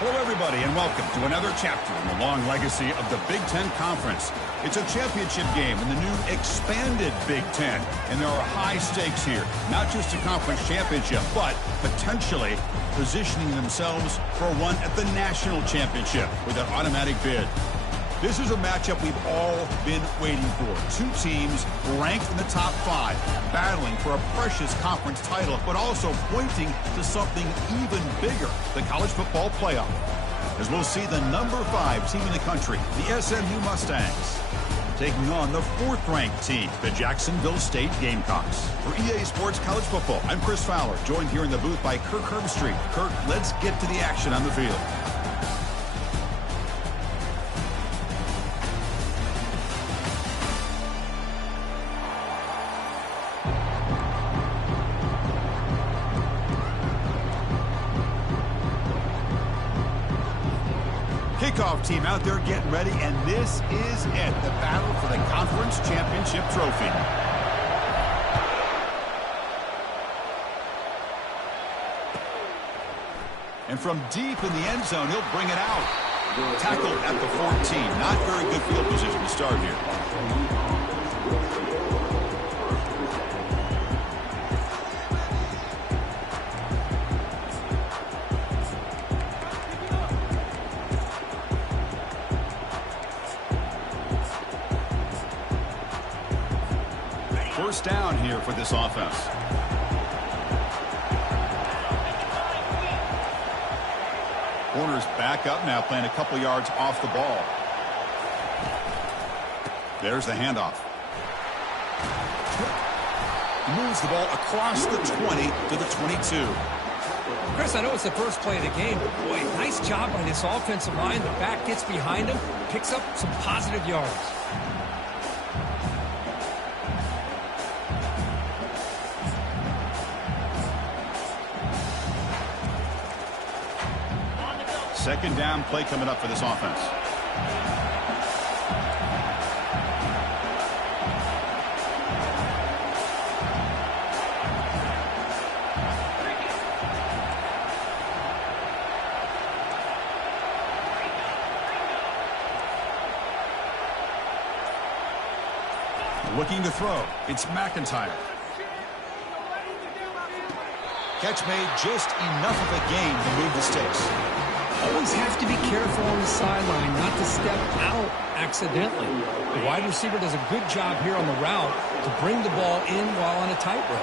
Hello, everybody, and welcome to another chapter in the long legacy of the Big Ten Conference. It's a championship game in the new expanded Big Ten, and there are high stakes here. Not just a conference championship, but potentially positioning themselves for a run at the national championship with an automatic bid. This is a matchup we've all been waiting for. Two teams ranked in the top 5, battling for a precious conference title, but also pointing to something even bigger, the college football playoff. As we'll see the number 5 team in the country, the SMU Mustangs, taking on the 4th-ranked team, the Jacksonville State Gamecocks. For EA Sports College Football, I'm Chris Fowler, joined here in the booth by Kirk Herbstreit. Kirk, let's get to the action on the field. Kickoff team out there getting ready, and this is it, the battle for the conference championship trophy. And from deep in the end zone, he'll bring it out. Tackled at the 14. Not very good field position to start here. First down here for this offense. Corners back up now, playing a couple yards off the ball. There's the handoff. Moves the ball across the 20 to the 22. Chris, I know it's the first play of the game, but boy, nice job by this offensive line. The back gets behind him, picks up some positive yards. Second down play coming up for this offense. Looking to throw. It's McIntyre. Catch made, just enough of a gain to move the sticks. Always have to be careful on the sideline not to step out accidentally. The wide receiver does a good job here on the route to bring the ball in while on a tightrope.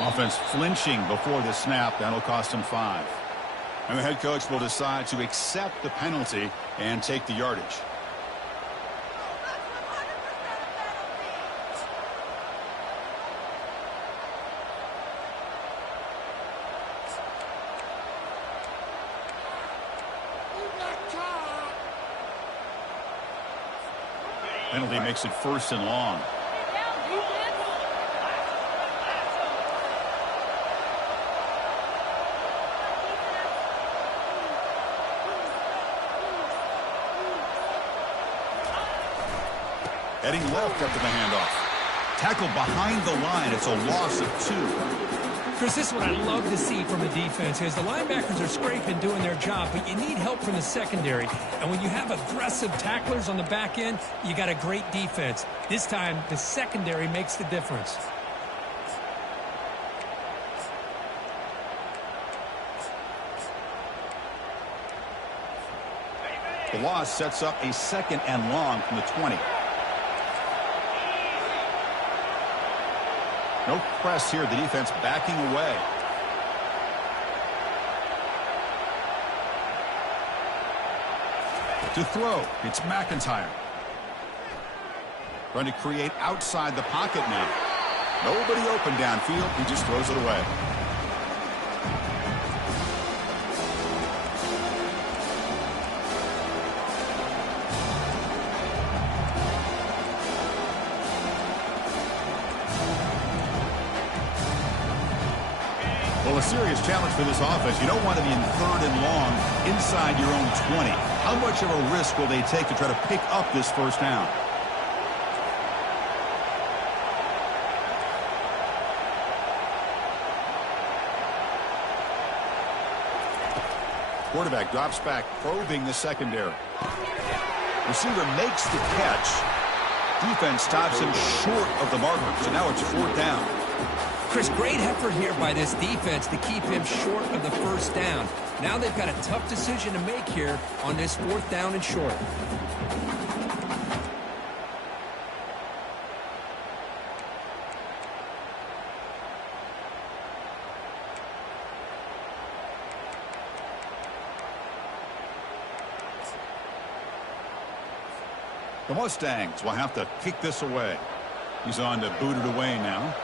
Offense flinching before the snap. That'll cost him 5. And the head coach will decide to accept the penalty and take the yardage. Penalty makes it 1st and long. Heading left after the handoff. Tackled behind the line. It's a loss of 2. Chris, this is what I love to see from a defense is the linebackers are scraping, doing their job, but you need help from the secondary. And when you have aggressive tacklers on the back end, you got a great defense. This time, the secondary makes the difference. The loss sets up a 2nd and long from the 20. No press here. The defense backing away. To throw, it's McIntyre. Trying to create outside the pocket now. Nobody open downfield. He just throws it away. Well, a serious challenge for this offense. You don't want to be in 3rd and long inside your own 20. How much of a risk will they take to try to pick up this first down? Quarterback drops back, probing the secondary. Receiver makes the catch. Defense stops him short of the marker, so now it's 4th down. Chris, great effort here by this defense to keep him short of the first down. Now they've got a tough decision to make here on this 4th down and short. The Mustangs will have to kick this away. He's on to boot it away now.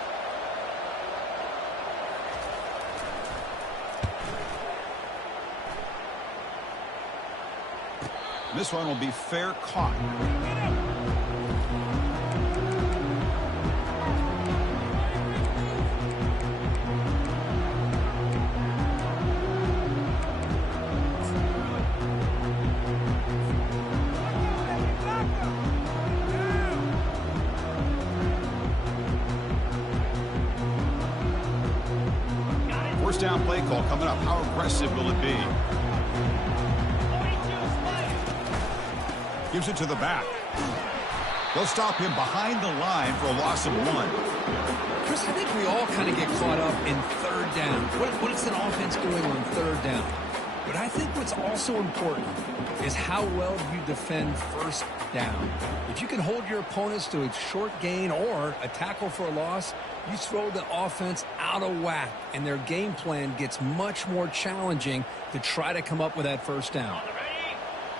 This one will be fair caught. First down play call coming up. How aggressive will it be? Gives it to the back. They'll stop him behind the line for a loss of 1. Chris, I think we all kind of get caught up in 3rd down. What is an offense doing on 3rd down? But I think what's also important is how well you defend 1st down. If you can hold your opponents to a short gain or a tackle for a loss, you throw the offense out of whack, and their game plan gets much more challenging to try to come up with that 1st down.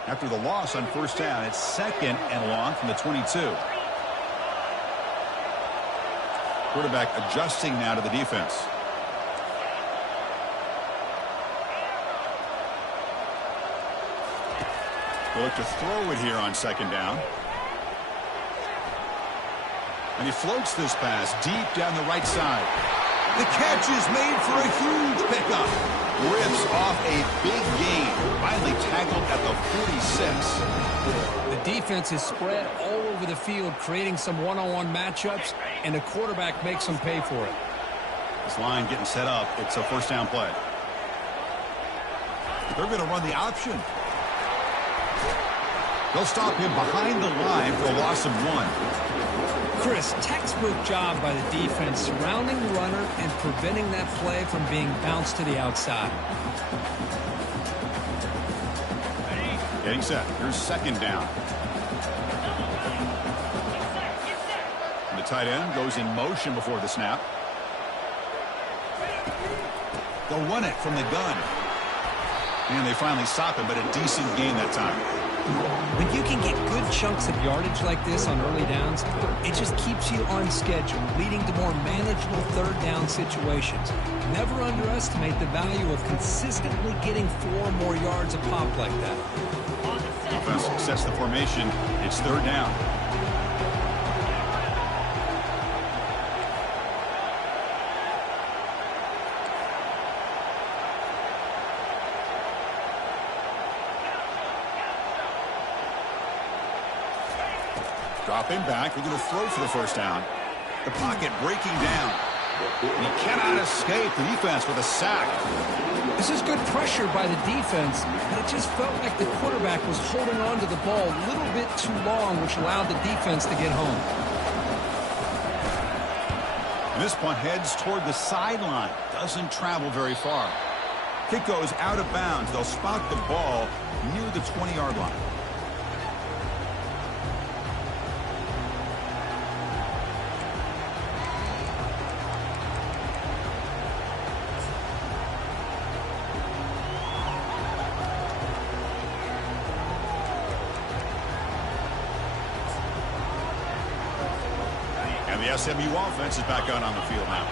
After the loss on 1st down, it's 2nd and long from the 22. Quarterback adjusting now to the defense. They'll look to throw it here on 2nd down. And he floats this pass deep down the right side. The catch is made for a huge pickup. Rips off a big gain. Finally tackled at the 46. The defense is spread all over the field, creating some one-on-one matchups, and the quarterback makes them pay for it. This line getting set up. It's a 1st down play. They're going to run the option. They'll stop him behind the line for a loss of 1. Chris, textbook job by the defense surrounding the runner and preventing that play from being bounced to the outside. Getting set. Here's 2nd down. And the tight end goes in motion before the snap. They'll run it from the gun. And they finally stop him, but a decent gain that time. When you can get good chunks of yardage like this on early downs, it just keeps you on schedule, leading to more manageable 3rd down situations. Never underestimate the value of consistently getting 4 or more yards a pop like that. Offense sets the formation. It's 3rd down. Dropping back. They're going to throw for the 1st down. The pocket breaking down. And he cannot escape the defense with a sack. This is good pressure by the defense, but it just felt like the quarterback was holding on to the ball a little bit too long, which allowed the defense to get home. And this punt heads toward the sideline. Doesn't travel very far. Kick goes out of bounds. They'll spot the ball near the 20-yard line. The SMU offense is back out on the field now.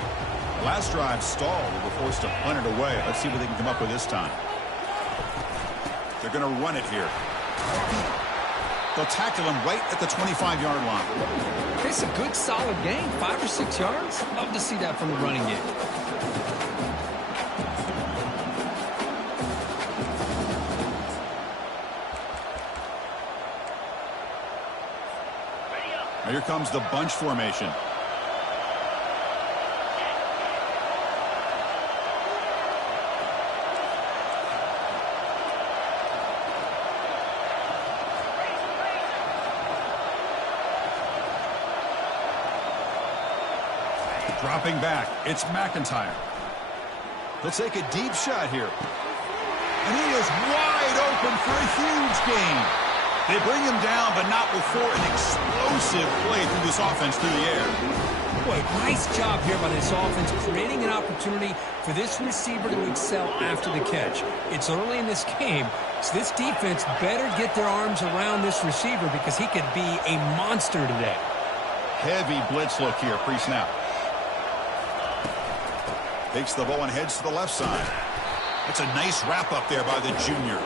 The last drive stalled. They were forced to punt it away. Let's see what they can come up with this time. They're going to run it here. They'll tackle him right at the 25-yard line. It's a good, solid gain. 5 or 6 yards. Love to see that from the running game. Now here comes the bunch formation. Dropping back, it's McIntyre. He'll take a deep shot here. And he is wide open for a huge gain. They bring him down, but not before an explosive play through this offense through the air. Boy, nice job here by this offense, creating an opportunity for this receiver to excel after the catch. It's early in this game, so this defense better get their arms around this receiver because he could be a monster today. Heavy blitz look here, pre-snap. Takes the ball and heads to the left side. That's a nice wrap up there by the junior.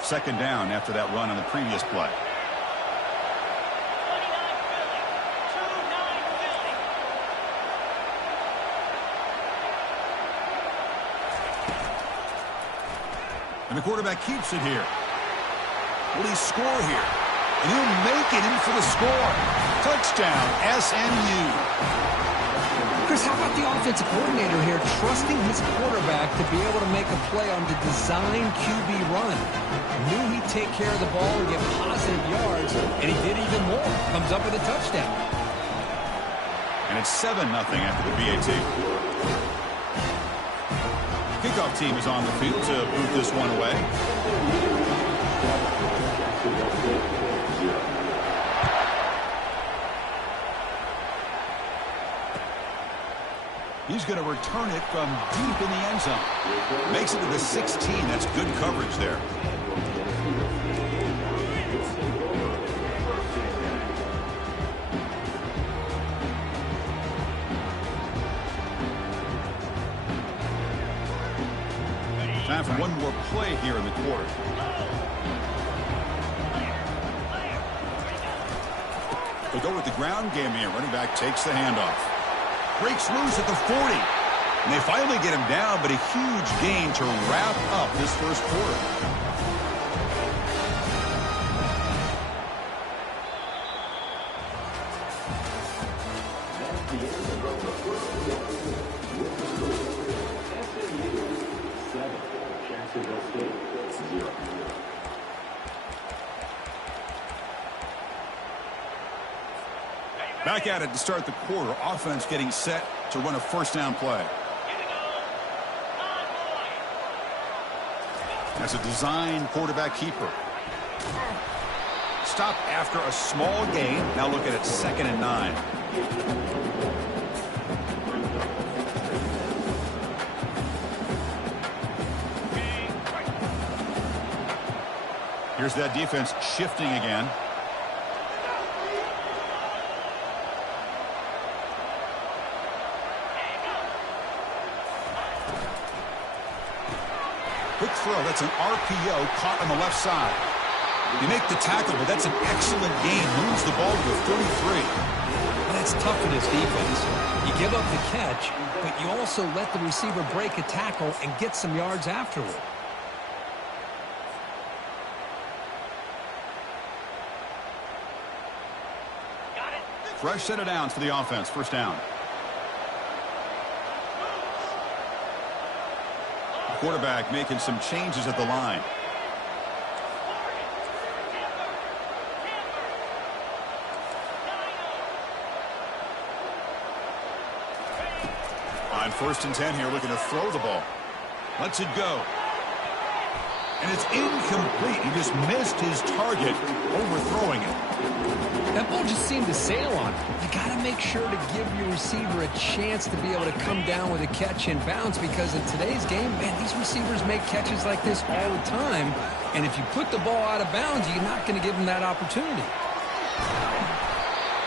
Second down after that run on the previous play. And the quarterback keeps it here. Will he score here? And he'll make it in for the score. Touchdown, SMU. Chris, how about the offensive coordinator here trusting his quarterback to be able to make a play on the design QB run? Knew he'd take care of the ball and get positive yards, and he did even more. Comes up with a touchdown. And it's 7-0 after the BAT. Kickoff team is on the field to boot this one away. He's going to return it from deep in the end zone. Makes it to the 16. That's good coverage there. Time for one more play here in the quarter. They'll go with the ground game here. Running back takes the handoff. Breaks loose at the 40. And they finally get him down, but a huge gain to wrap up this first quarter. Back at it to start the quarter. Offense getting set to run a first down play. As a design quarterback keeper. Stop after a small gain. Now look at it, 2nd and 9. Here's that defense shifting again. Quick throw. That's an RPO caught on the left side. You make the tackle, but that's an excellent gain. Moves the ball to the 33. Well, that's tough for this defense. You give up the catch, but you also let the receiver break a tackle and get some yards afterward. Fresh set of downs for the offense. First down. Quarterback making some changes at the line. On 1st and 10 here, looking to throw the ball. Lets it go. And it's incomplete. He just missed his target, overthrowing it. That ball just seemed to sail on him. You got to make sure to give your receiver a chance to be able to come down with a catch and bounce, because in today's game, man, these receivers make catches like this all the time. And if you put the ball out of bounds, you're not going to give them that opportunity.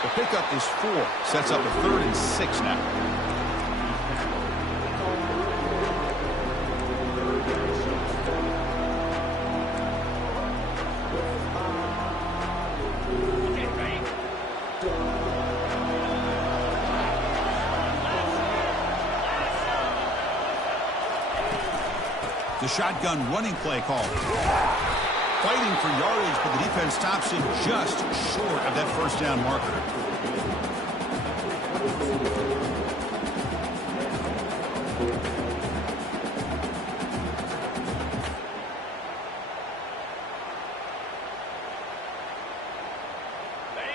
The pickup is 4. Sets up a 3rd and 6 now. The shotgun running play call. Fighting for yardage, but the defense stops him just short of that first down marker.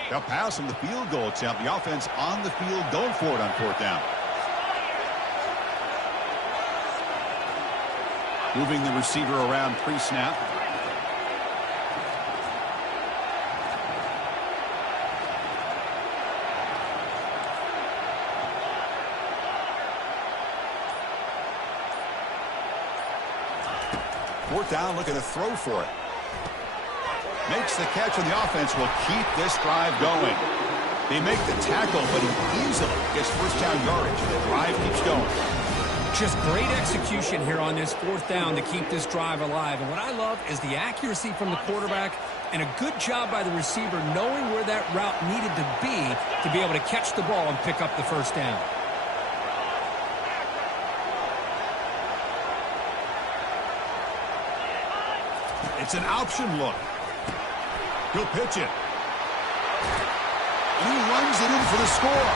They'll pass on the field goal attempt. The offense on the field going for it on fourth down. Moving the receiver around pre-snap. Fourth down, looking to throw for it. Makes the catch, and the offense will keep this drive going. They make the tackle, but he easily gets first down yardage. The drive keeps going. Just great execution here on this fourth down to keep this drive alive. And what I love is the accuracy from the quarterback and a good job by the receiver knowing where that route needed to be able to catch the ball and pick up the first down. It's an option look. He'll pitch it. And he runs it in for the score.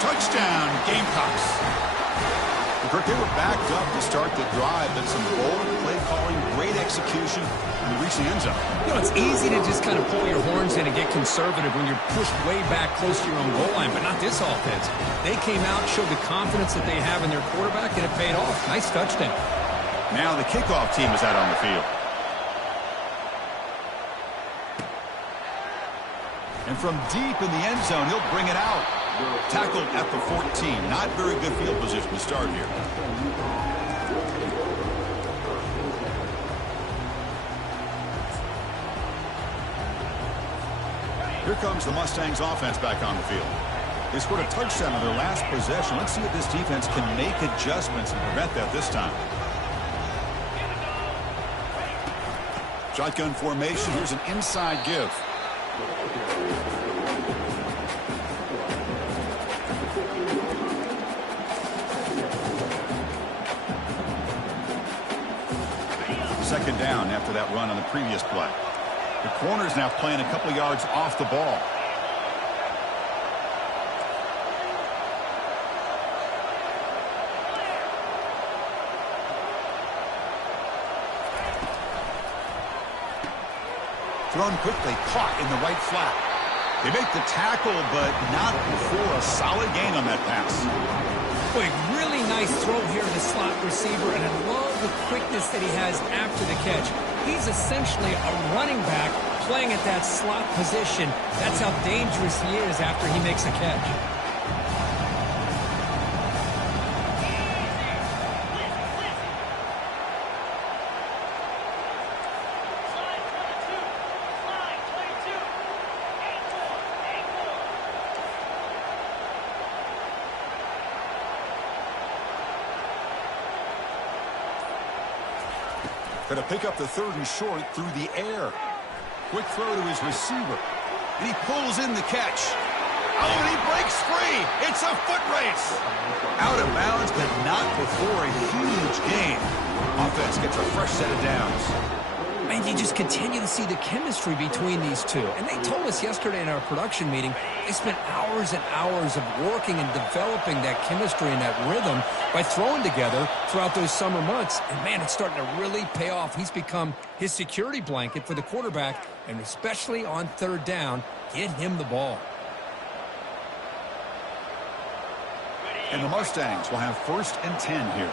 Touchdown, Gamecocks. Kirk, they were backed up to start the drive, but some bold play calling, great execution, and they reach the end zone. You know, it's easy to just kind of pull your horns in and get conservative when you're pushed way back close to your own goal line, but not this offense. They came out, showed the confidence that they have in their quarterback, and it paid off. Nice touchdown. Now the kickoff team is out on the field. And from deep in the end zone, he'll bring it out. Tackled at the 14. Not very good field position to start here. Here comes the Mustangs offense back on the field. They scored a touchdown on their last possession. Let's see if this defense can make adjustments and prevent that this time. Shotgun formation. Here's an inside give. Second down after that run on the previous play. The corner's now playing a couple yards off the ball. Thrown quickly, caught in the right flat. They make the tackle, but not before a solid gain on that pass. Boy, really nice throw here to the slot receiver, and I love the quickness that he has after the catch. He's essentially a running back playing at that slot position. That's how dangerous he is after he makes a catch. Going to pick up the third and short through the air. Quick throw to his receiver. And he pulls in the catch. Oh, and he breaks free. It's a foot race. Out of bounds, but not before a huge gain. Offense gets a fresh set of downs. And you just continue to see the chemistry between these two. And they told us yesterday in our production meeting, they spent hours and hours of working and developing that chemistry and that rhythm by throwing together throughout those summer months. And, man, it's starting to really pay off. He's become his security blanket for the quarterback, and especially on third down, get him the ball. And the Mustangs will have 1st and 10 here.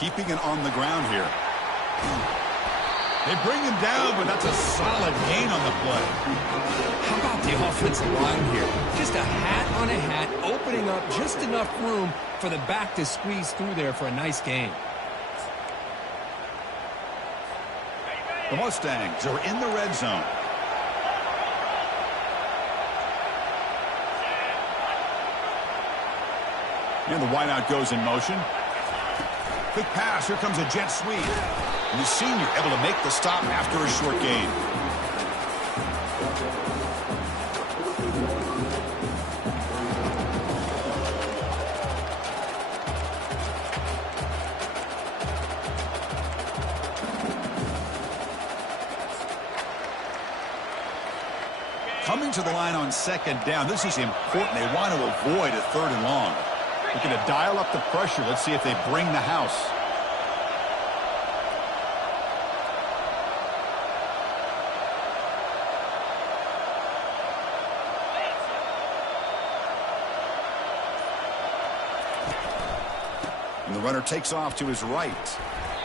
Keeping it on the ground here. They bring him down, but that's a solid gain on the play. How about the offensive line here? Just a hat on a hat, opening up just enough room for the back to squeeze through there for a nice gain. The Mustangs are in the red zone. And the wideout goes in motion. Quick pass. Here comes a jet sweep. And the senior able to make the stop after a short gain. Coming to the line on second down. This is important. They want to avoid a 3rd and long. We're going to dial up the pressure. Let's see if they bring the house. And the runner takes off to his right.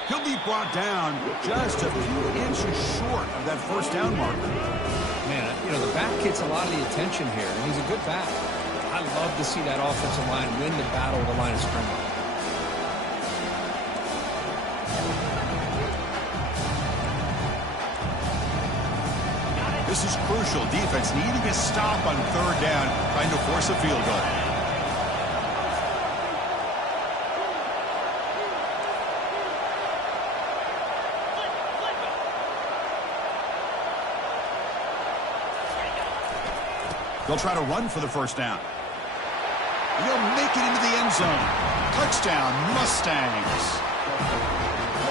He'll be brought down just a few inches short of that first down marker. Man, you know, the back gets a lot of the attention here, and he's a good back. I love to see that offensive line win the battle of the line of scrimmage. This is crucial. Defense needing a stop on 3rd down, trying to force a field goal. They'll try to run for the first down. They'll make it into the end zone. Touchdown, Mustangs.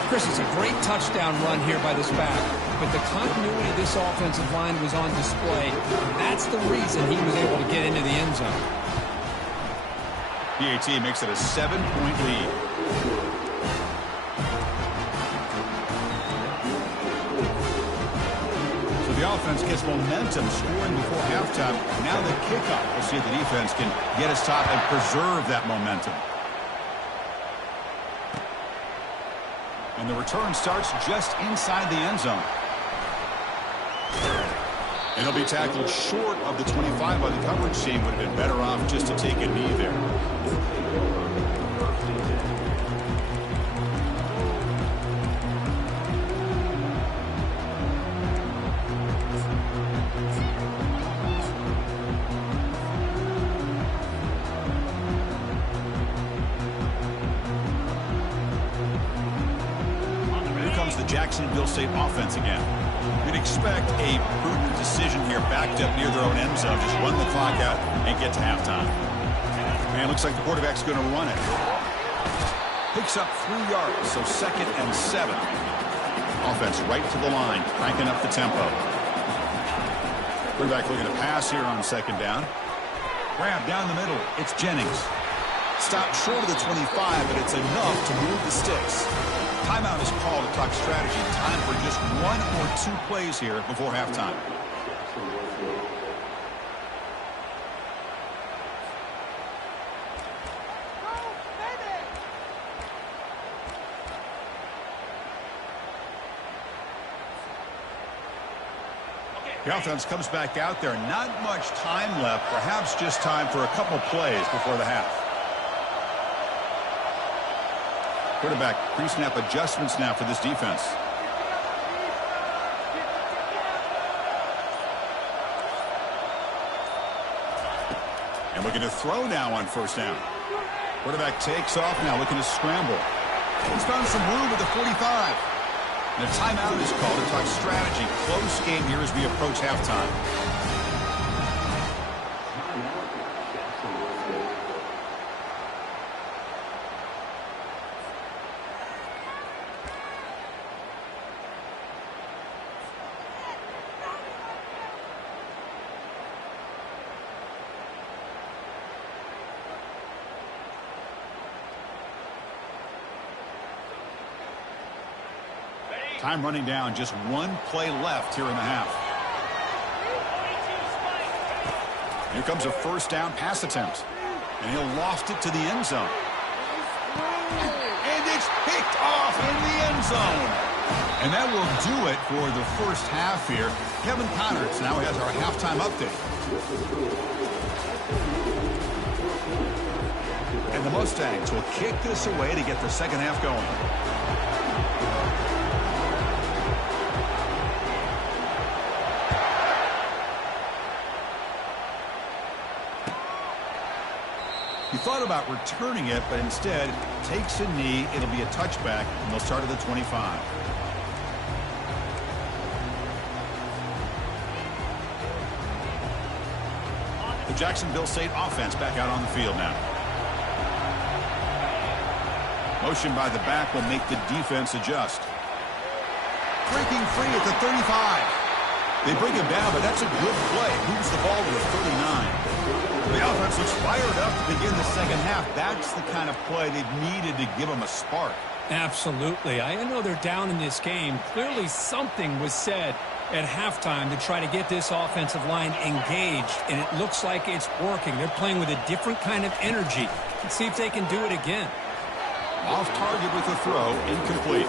Chris, it's a great touchdown run here by this back, but the continuity of this offensive line was on display. That's the reason he was able to get into the end zone. PAT makes it a 7-point lead. The offense gets momentum scoring before halftime. Now the kickoff. We'll see if the defense can get a stop and preserve that momentum. And the return starts just inside the end zone. And he'll be tackled short of the 25 by the coverage team. Would have been better off just to take a knee there. Jacksonville State offense again. We'd expect a prudent decision here, backed up near their own end zone. Just run the clock out and get to halftime. And it looks like the quarterback's going to run it. Picks up 3 yards, so 2nd and 7. Offense right to the line, cranking up the tempo. Quarterback looking to pass here on 2nd down. Grab down the middle. It's Jennings. Stopped short of the 25, but it's enough to move the sticks. Timeout is called to talk strategy. Time for just 1 or 2 plays here before halftime. The offense comes back out there. Not much time left. Perhaps just time for a couple plays before the half. Quarterback pre-snap adjustments now for this defense. And looking to throw now on 1st down. Quarterback takes off now, looking to scramble. He's found some room at the 45. And a timeout is called to talk strategy. Close game here as we approach halftime. Time running down, just 1 play left here in the half. Here comes a 1st down pass attempt. And he'll loft it to the end zone. And it's picked off in the end zone. And that will do it for the first half here. Kevin Connors now has our halftime update. And the Mustangs will kick this away to get the second half going. He thought about returning it, but instead takes a knee. It'll be a touchback, and they'll start at the 25. The Jacksonville State offense back out on the field now. Motion by the back will make the defense adjust. Breaking free at the 35. They bring him down, but that's a good play. Moves the ball to the 39. The offense looks fired up to begin the second half. That's the kind of play they've needed to give them a spark. Absolutely. I know they're down in this game. Clearly something was said at halftime to try to get this offensive line engaged, and it looks like it's working. They're playing with a different kind of energy. Let's see if they can do it again. Off target with the throw, incomplete.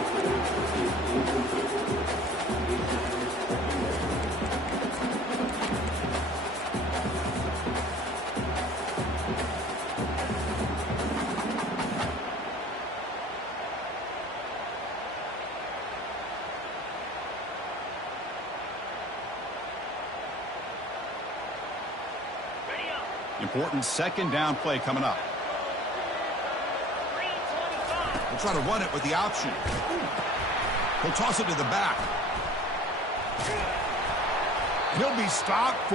Important second down play coming up. We'll try to run it with the option. He'll toss it to the back. He'll be stopped for